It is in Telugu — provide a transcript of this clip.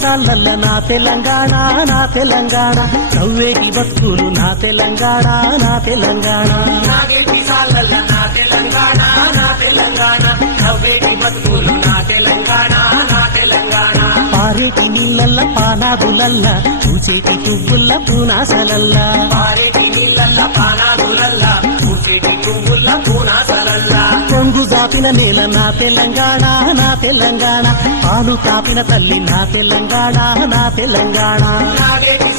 సాలల్ల నా తెలంగాణ నా తెలంగాణ నవ్వేటి బతుకులు నా తెలంగాణ నా తెలంగాణ నాగేటి సాలల్ల నా తెలంగాణ నా తెలంగాణ నవ్వేటి బతుకులు నా తెలంగాణ నా తెలంగాణ పారేటి నీళ్ళల్ల పానాదులల్ల పూచేటి పువ్వుల్ల పూనాసలల్ల పారేటి నీళ్ళల్ల పానాదులల్ల పూసేటి పువ్వుల్ల పూనాసలల్ల కొంగు జాపిన నేల నా తెలంగాణ నా తెలంగాణ పాలు కాపిన తల్లి నా తెలంగాణ నా తెలంగాణ నాగేటి